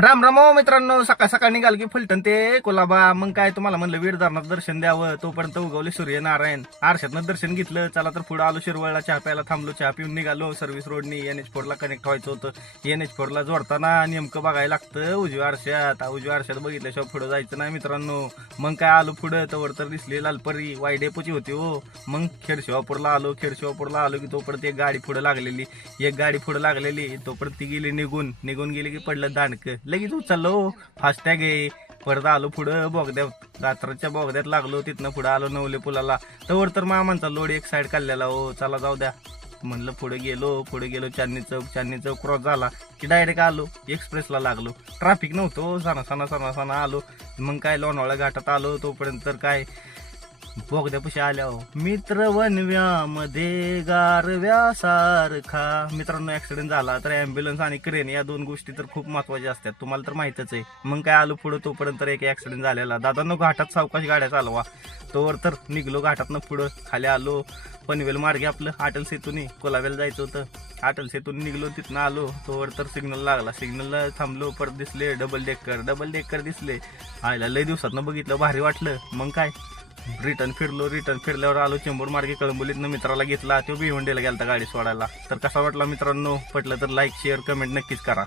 राम राम हो मित्रांनो, सकाळ सकाळ निघाल की फलटण ते कोलाबा. मग काय तुम्हाला म्हणलं वीरधारणात दर्शन द्यावं. तोपर्यंत उगवले सूर्यनारायण. आरशातनं दर्शन घेतलं. चला तर पुढे आलो शिरवळला, चहा प्यायला थांबलो. चहा पिऊन निघालो. सर्व्हिस रोडनी NH4 ला कनेक्ट व्हायचं होतं. NH4 ला जोडताना नेमकं बघायला लागतं उजव्या आरशात. उजव्या आरशात बघितल्याशिवाय पुढे जायचं नाही मित्रांनो. मग काय आलो पुढं, तवर तर दिसली लालपरी वाय डेपोची होती हो. मग खेडशिवापूरला आलो. खेडशिवापूरला आलो की तोपर्यंत एक गाडी पुढे लागलेली. तोपर्यंत ती गेली निघून गेली की पडलं दांडकं. लगेच उचललो, फास्टॅग आहे. परत आलो पुढं बोगद्यात, रात्राच्या बोगद्यात लागलो. तिथनं पुढं आलो नवले पुलाला. तवर तर मामांचा लोड एक साईड काढलेला हो. चला जाऊ द्या म्हणलं. पुढे गेलो चांदणी चौक क्रॉस झाला की डायरेक्ट आलो एक्सप्रेसला लागलो. ट्रॅफिक नव्हतं, सणा आलो. मग काय लोणावळा घाटात आलो. तोपर्यंत तर काय बोगद्यापाशी आल्या हो. मित्र वनव्यामध्ये गारव्यासारखा. मित्रांनो ऍक्सिडेंट झाला तर ॲम्ब्युलन्स आणि क्रेन या दोन गोष्टी तर खूप महत्वाच्या असतात, तुम्हाला तर माहितच आहे. मग काय आलो पुढं. तोपर्यंत एक ऍक्सिडेंट झालेला. दादांनो घाटात सावकाश गाड्या चालवा. तोवर तर निघलो घाटातनं पुढं. खाली आलो पनवेल मार्गे, आपलं अटल सेतूने कोलावेला जायचं होतं. अटल सेतून निघलो, तिथनं आलो. तोवर तर सिग्नल लागला. सिग्नलला थांबलो. परत दिसले डबल डेकर दिसले. आयला लय दिवसातनं बघितलं, भारी वाटलं. मग काय रिटर्न फिरल्यावर आलो चेंबूर मार्गे कळंबोलीतनं. मित्राला घेतला, तो भिवंडीला गेलता गाडी सोडायला. तर कसा वाटला मित्रांनो? पटलं तर लाईक शेअर कमेंट नक्कीच करा.